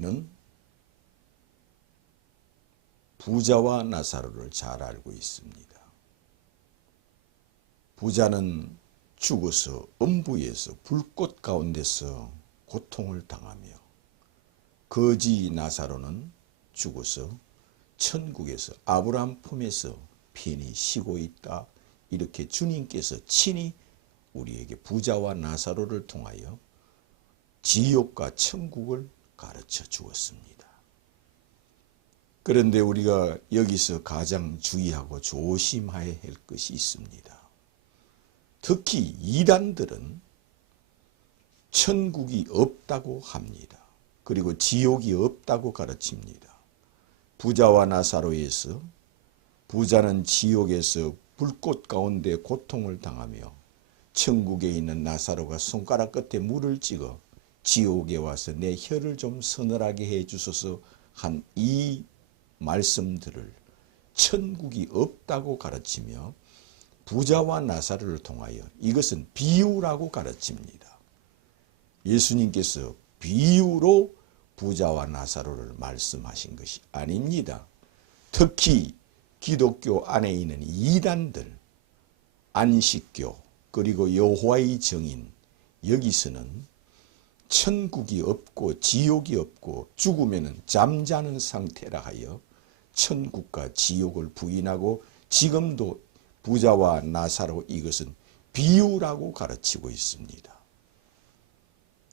우리는 부자와 나사로를 잘 알고 있습니다. 부자는 죽어서 음부에서 불꽃 가운데서 고통을 당하며, 거지 나사로는 죽어서 천국에서 아브라함 품에서 편히 쉬고 있다. 이렇게 주님께서 친히 우리에게 부자와 나사로를 통하여 지옥과 천국을 가르쳐 주었습니다. 그런데 우리가 여기서 가장 주의하고 조심해야 할 것이 있습니다. 특히 이단들은 천국이 없다고 합니다. 그리고 지옥이 없다고 가르칩니다. 부자와 나사로에서 부자는 지옥에서 불꽃 가운데 고통을 당하며, 천국에 있는 나사로가 손가락 끝에 물을 찍어 지옥에 와서 내 혀를 좀 서늘하게 해 주소서 한 이 말씀들을 천국이 없다고 가르치며, 부자와 나사로를 통하여 이것은 비유라고 가르칩니다. 예수님께서 비유로 부자와 나사로를 말씀하신 것이 아닙니다. 특히 기독교 안에 있는 이단들, 안식교, 그리고 여호와의 증인, 여기서는 천국이 없고 지옥이 없고 죽으면 잠자는 상태라 하여 천국과 지옥을 부인하고, 지금도 부자와 나사로 이것은 비유라고 가르치고 있습니다.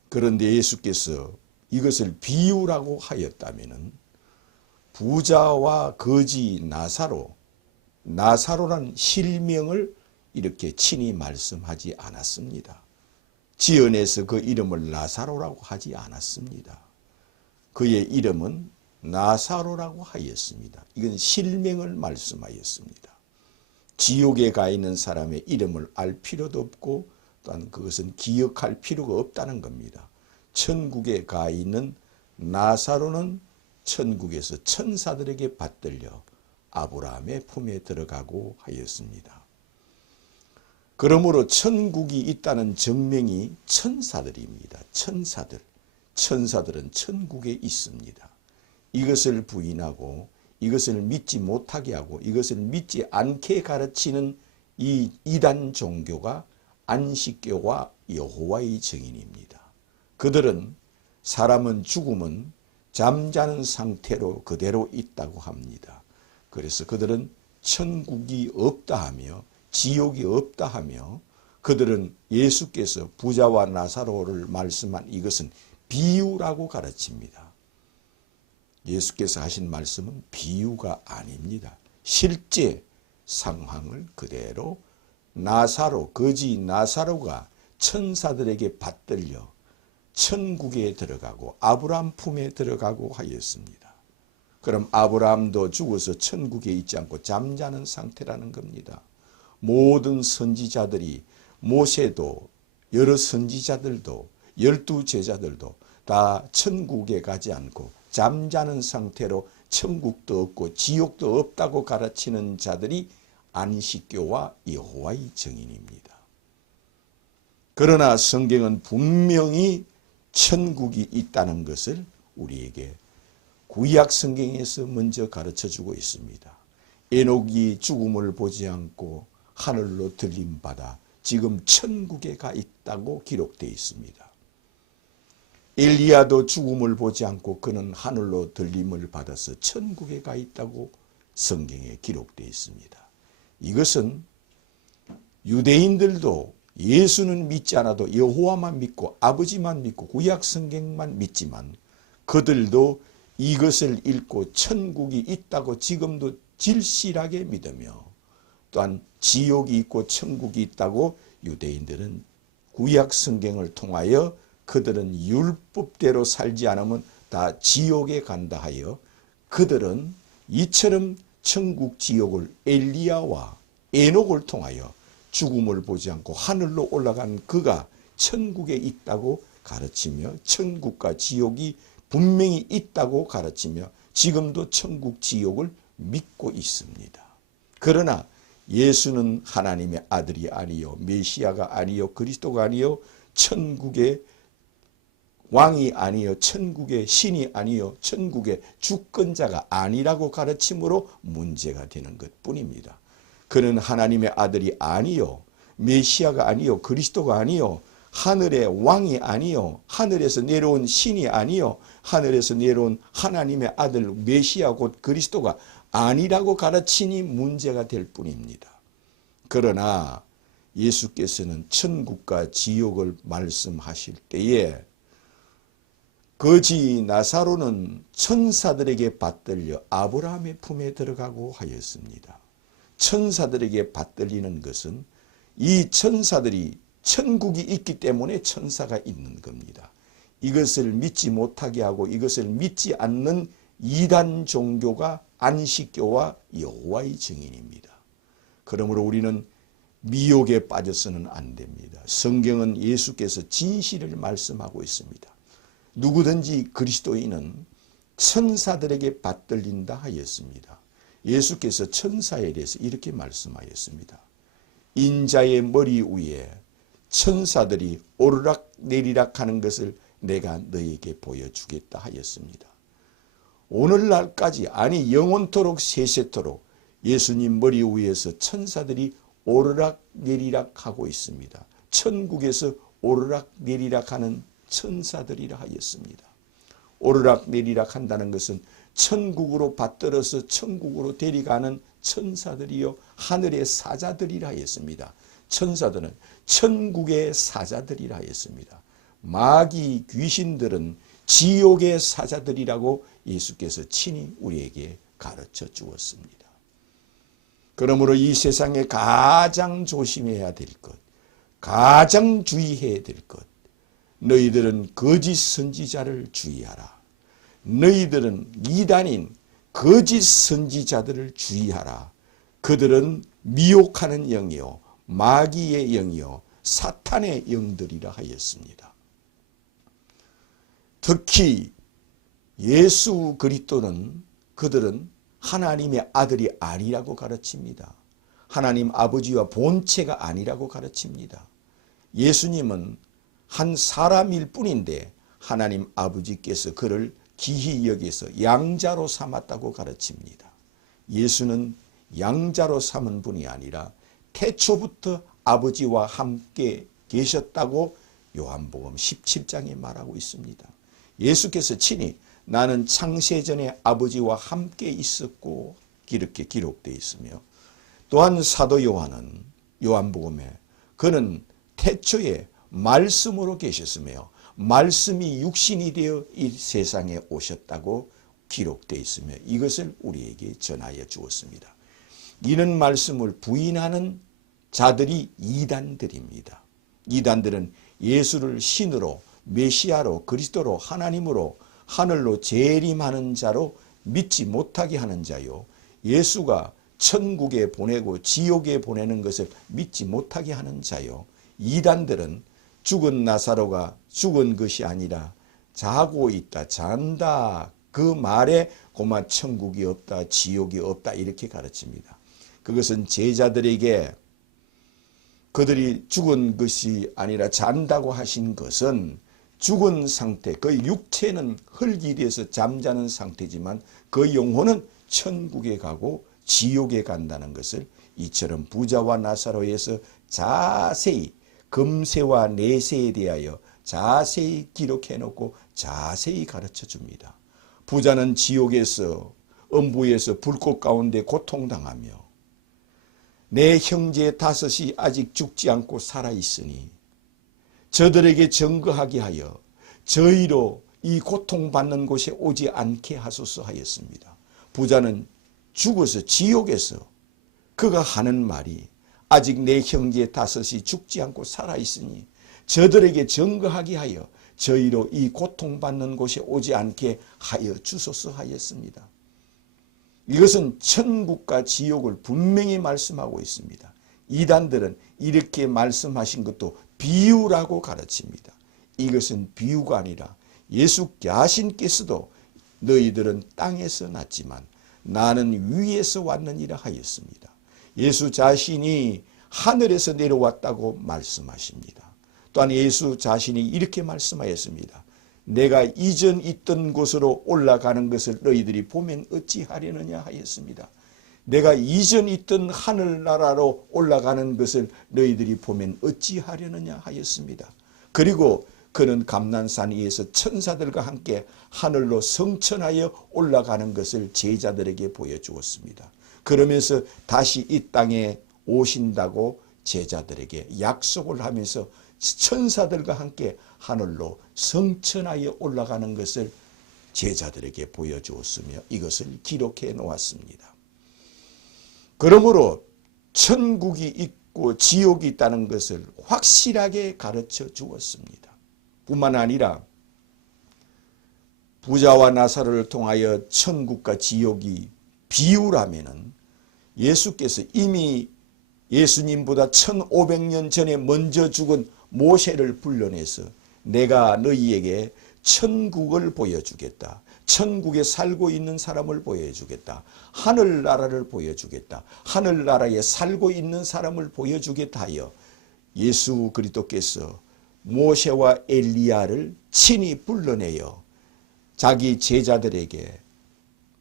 그런데 예수께서 이것을 비유라고 하였다면 부자와 거지 나사로란 실명을 이렇게 친히 말씀하지 않았습니다. 지연해서 그 이름을 나사로라고 하지 않았습니다. 그의 이름은 나사로라고 하였습니다. 이건 실명을 말씀하였습니다. 지옥에 가 있는 사람의 이름을 알 필요도 없고, 또한 그것은 기억할 필요가 없다는 겁니다. 천국에 가 있는 나사로는 천국에서 천사들에게 받들려 아브라함의 품에 들어가고 하였습니다. 그러므로 천국이 있다는 증명이 천사들입니다. 천사들은 천국에 있습니다. 이것을 부인하고 이것을 믿지 못하게 하고 이것을 믿지 않게 가르치는 이 이단 종교가 안식교와 여호와의 증인입니다. 그들은 사람은 죽으면 잠자는 상태로 그대로 있다고 합니다. 그래서 그들은 천국이 없다 하며 지옥이 없다 하며, 그들은 예수께서 부자와 나사로를 말씀한 이것은 비유라고 가르칩니다. 예수께서 하신 말씀은 비유가 아닙니다. 실제 상황을 그대로 거지 나사로가 천사들에게 받들려 천국에 들어가고 아브라함 품에 들어가고 하였습니다. 그럼 아브라함도 죽어서 천국에 있지 않고 잠자는 상태라는 겁니다. 모든 선지자들이, 모세도, 여러 선지자들도, 12 제자들도 다 천국에 가지 않고 잠자는 상태로 천국도 없고 지옥도 없다고 가르치는 자들이 안식교와 여호와의 증인입니다. 그러나 성경은 분명히 천국이 있다는 것을 우리에게 구약 성경에서 먼저 가르쳐주고 있습니다. 에녹이 죽음을 보지 않고 하늘로 들림받아 지금 천국에 가 있다고 기록되어 있습니다. 엘리야도 죽음을 보지 않고 그는 하늘로 들림을 받아서 천국에 가 있다고 성경에 기록되어 있습니다. 이것은 유대인들도 예수는 믿지 않아도 여호와만 믿고 아버지만 믿고 구약 성경만 믿지만, 그들도 이것을 읽고 천국이 있다고 지금도 질실하게 믿으며, 또한 지옥이 있고 천국이 있다고 유대인들은 구약 성경을 통하여 그들은 율법대로 살지 않으면 다 지옥에 간다 하여, 그들은 이처럼 천국 지옥을 엘리야와 에녹을 통하여 죽음을 보지 않고 하늘로 올라간 그가 천국에 있다고 가르치며, 천국과 지옥이 분명히 있다고 가르치며 지금도 천국 지옥을 믿고 있습니다. 그러나 예수는 하나님의 아들이 아니요 메시아가 아니요 그리스도가 아니요 천국에 왕이 아니요 천국의 신이 아니요 천국의 주권자가 아니라고 가르침으로 문제가 되는 것뿐입니다. 그는 하나님의 아들이 아니요 메시아가 아니요 그리스도가 아니요 하늘의 왕이 아니요 하늘에서 내려온 신이 아니요 하늘에서 내려온 하나님의 아들 메시아 곧 그리스도가 아니라고 가르치니 문제가 될 뿐입니다. 그러나 예수께서는 천국과 지옥을 말씀하실 때에 거지 나사로는 천사들에게 받들려 아브라함의 품에 들어가고 하였습니다. 천사들에게 받들리는 것은 이 천사들이 천국이 있기 때문에 천사가 있는 겁니다. 이것을 믿지 못하게 하고 이것을 믿지 않는 이단 종교가 안식교와 여호와의 증인입니다. 그러므로 우리는 미혹에 빠져서는 안 됩니다. 성경은 예수께서 진실을 말씀하고 있습니다. 누구든지 그리스도인은 천사들에게 받들린다 하였습니다. 예수께서 천사에 대해서 이렇게 말씀하였습니다. 인자의 머리 위에 천사들이 오르락 내리락 하는 것을 내가 너에게 보여주겠다 하였습니다. 오늘날까지 아니 영원토록 세세토록 예수님 머리 위에서 천사들이 오르락 내리락 하고 있습니다. 천국에서 오르락 내리락 하는 천사들이라 하였습니다. 오르락 내리락 한다는 것은 천국으로 받들어서 천국으로 데려가는 천사들이요 하늘의 사자들이라 하였습니다. 천사들은 천국의 사자들이라 하였습니다. 마귀 귀신들은 지옥의 사자들이라고 예수께서 친히 우리에게 가르쳐 주었습니다. 그러므로 이 세상에 가장 조심해야 될 것, 가장 주의해야 될 것, 너희들은 거짓 선지자를 주의하라. 너희들은 이단인 거짓 선지자들을 주의하라. 그들은 미혹하는 영이요 마귀의 영이요 사탄의 영들이라 하였습니다. 특히 예수 그리스도는 그들은 하나님의 아들이 아니라고 가르칩니다. 하나님 아버지와 본체가 아니라고 가르칩니다. 예수님은 한 사람일 뿐인데 하나님 아버지께서 그를 기히 여기서 양자로 삼았다고 가르칩니다. 예수는 양자로 삼은 분이 아니라 태초부터 아버지와 함께 계셨다고 요한복음 17장에 말하고 있습니다. 예수께서 친히 나는 창세전에 아버지와 함께 있었고 이렇게 기록되어 있으며 또한 사도 요한은 요한복음에 그는 태초에 말씀으로 계셨으며 말씀이 육신이 되어 이 세상에 오셨다고 기록되어 있으며 이것을 우리에게 전하여 주었습니다. 이런 말씀을 부인하는 자들이 이단들입니다. 이단들은 예수를 신으로 메시아로 그리스도로 하나님으로 하늘로 재림하는 자로 믿지 못하게 하는 자요. 예수가 천국에 보내고 지옥에 보내는 것을 믿지 못하게 하는 자요. 이단들은 죽은 나사로가 죽은 것이 아니라 자고 있다, 잔다. 그 말에 고마 천국이 없다, 지옥이 없다 이렇게 가르칩니다. 그것은 제자들에게 그들이 죽은 것이 아니라 잔다고 하신 것은 죽은 상태, 그 육체는 흙이 돼서 잠자는 상태지만 그 영혼은 천국에 가고 지옥에 간다는 것을 이처럼 부자와 나사로에서 자세히 금세와 내세에 대하여 자세히 기록해 놓고 자세히 가르쳐 줍니다. 부자는 지옥에서 음부에서 불꽃 가운데 고통당하며 내 형제 다섯이 아직 죽지 않고 살아있으니 저들에게 증거하게 하여 저희로 이 고통받는 곳에 오지 않게 하소서 하였습니다. 부자는 죽어서 지옥에서 그가 하는 말이 아직 내 형제 다섯이 죽지 않고 살아있으니 저들에게 증거하게 하여 저희로 이 고통받는 곳에 오지 않게 하여 주소서 하였습니다. 이것은 천국과 지옥을 분명히 말씀하고 있습니다. 이단들은 이렇게 말씀하신 것도 비유라고 가르칩니다. 이것은 비유가 아니라 예수 자신께서도 너희들은 땅에서 났지만 나는 위에서 왔느니라 하였습니다. 예수 자신이 하늘에서 내려왔다고 말씀하십니다. 또한 예수 자신이 이렇게 말씀하였습니다. 내가 이전 있던 곳으로 올라가는 것을 너희들이 보면 어찌하려느냐 하였습니다. 내가 이전 있던 하늘나라로 올라가는 것을 너희들이 보면 어찌하려느냐 하였습니다. 그리고 그는 감난산 위에서 천사들과 함께 하늘로 성천하여 올라가는 것을 제자들에게 보여주었습니다. 그러면서 다시 이 땅에 오신다고 제자들에게 약속을 하면서 천사들과 함께 하늘로 성천하여 올라가는 것을 제자들에게 보여주었으며 이것을 기록해 놓았습니다. 그러므로 천국이 있고 지옥이 있다는 것을 확실하게 가르쳐 주었습니다. 뿐만 아니라 부자와 나사로를 통하여 천국과 지옥이 비유라면은 예수께서 이미 예수님보다 1500년 전에 먼저 죽은 모세를 불러내서 내가 너희에게 천국을 보여주겠다. 천국에 살고 있는 사람을 보여주겠다. 하늘나라를 보여주겠다. 하늘나라에 살고 있는 사람을 보여주겠다 하여 예수 그리스도께서 모세와 엘리야를 친히 불러내어 자기 제자들에게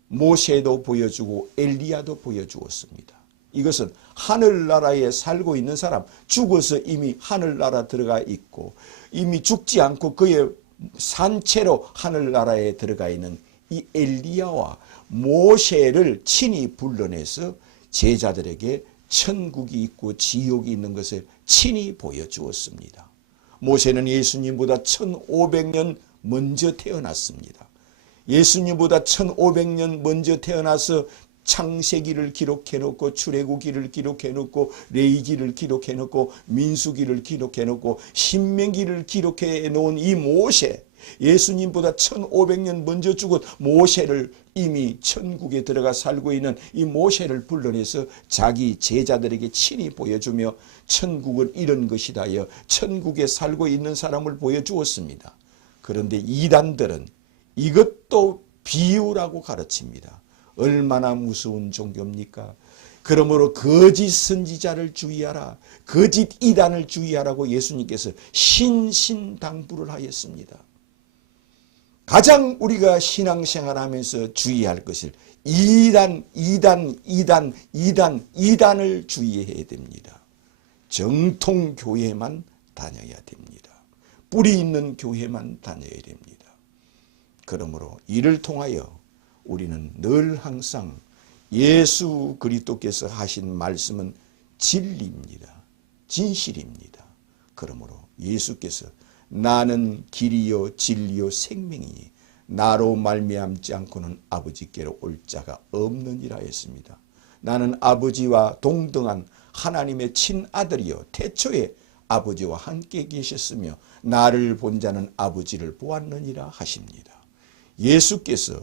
모세도 보여주고 엘리야도 보여주었습니다. 이것은 하늘나라에 살고 있는 사람, 죽어서 이미 하늘나라 들어가 있고 이미 죽지 않고 그의 산채로 하늘나라에 들어가 있는 이 엘리야와 모세를 친히 불러내서 제자들에게 천국이 있고 지옥이 있는 것을 친히 보여주었습니다. 모세는 예수님보다 1500년 먼저 태어났습니다. 예수님보다 1500년 먼저 태어나서 창세기를 기록해놓고 출애굽기를 기록해놓고 레위기를 기록해놓고 민수기를 기록해놓고 신명기를 기록해놓은 이 모세, 예수님보다 1500년 먼저 죽은 모세를 이미 천국에 들어가 살고 있는 이 모세를 불러내서 자기 제자들에게 친히 보여주며 천국은 이런 것이다 하여 천국에 살고 있는 사람을 보여주었습니다. 그런데 이단들은 이것도 비유라고 가르칩니다. 얼마나 무서운 종교입니까? 그러므로 거짓 선지자를 주의하라. 거짓 이단을 주의하라고 예수님께서 신신당부를 하였습니다. 가장 우리가 신앙생활하면서 주의할 것을 이단을 주의해야 됩니다. 정통교회만 다녀야 됩니다. 뿌리 있는 교회만 다녀야 됩니다. 그러므로 이를 통하여 우리는 늘 항상 예수 그리스도께서 하신 말씀은 진리입니다. 진실입니다. 그러므로 예수께서 나는 길이요 진리요 생명이니 나로 말미암지 않고는 아버지께로 올 자가 없느니라 했습니다. 나는 아버지와 동등한 하나님의 친아들이요 태초에 아버지와 함께 계셨으며 나를 본 자는 아버지를 보았느니라 하십니다. 예수께서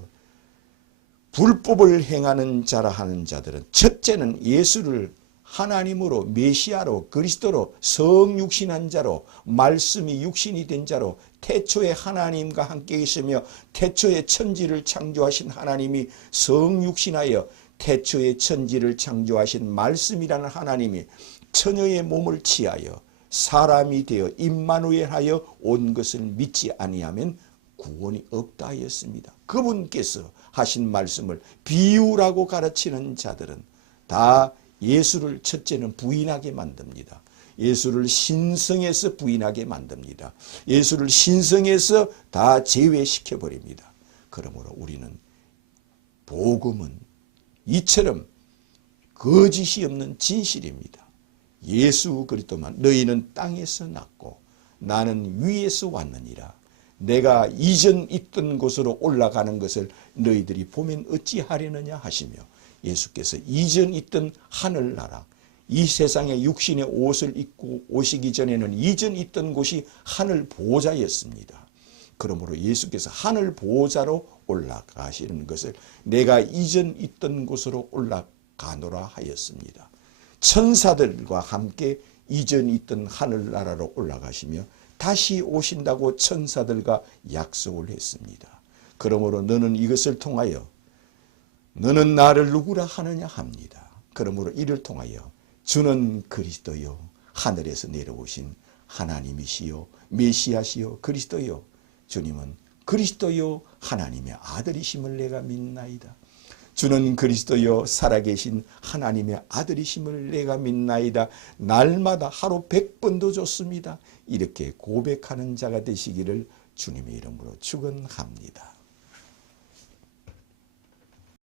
불법을 행하는 자라 하는 자들은 첫째는 예수를 하나님으로 메시아로 그리스도로 성육신한 자로 말씀이 육신이 된 자로 태초에 하나님과 함께 계시며 태초에 천지를 창조하신 하나님이 성육신하여 태초에 천지를 창조하신 말씀이라는 하나님이 처녀의 몸을 취하여 사람이 되어 임마누엘하여 온 것을 믿지 아니하면 구원이 없다 하였습니다. 그분께서 하신 말씀을 비유라고 가르치는 자들은 다 예수를 첫째는 부인하게 만듭니다. 예수를 신성해서 부인하게 만듭니다. 예수를 신성해서 다 제외시켜버립니다. 그러므로 우리는 복음은 이처럼 거짓이 없는 진실입니다. 예수 그리스도만 너희는 땅에서 났고 나는 위에서 왔느니라. 내가 이전 있던 곳으로 올라가는 것을 너희들이 보면 어찌하려느냐 하시며 예수께서 이전 있던 하늘나라 이 세상에 육신의 옷을 입고 오시기 전에는 이전 있던 곳이 하늘 보좌였습니다. 그러므로 예수께서 하늘 보좌로 올라가시는 것을 내가 이전 있던 곳으로 올라가노라 하였습니다. 천사들과 함께 이전 있던 하늘나라로 올라가시며 다시 오신다고 천사들과 약속을 했습니다. 그러므로 너는 이것을 통하여 너는 나를 누구라 하느냐 합니다. 그러므로 이를 통하여 주는 그리스도요 하늘에서 내려오신 하나님이시요 메시아시요 그리스도요 주님은 그리스도여 하나님의 아들이심을 내가 믿나이다. 주는 그리스도여 살아계신 하나님의 아들이심을 내가 믿나이다. 날마다 하루 100번도 좋습니다. 이렇게 고백하는 자가 되시기를 주님의 이름으로 축원합니다.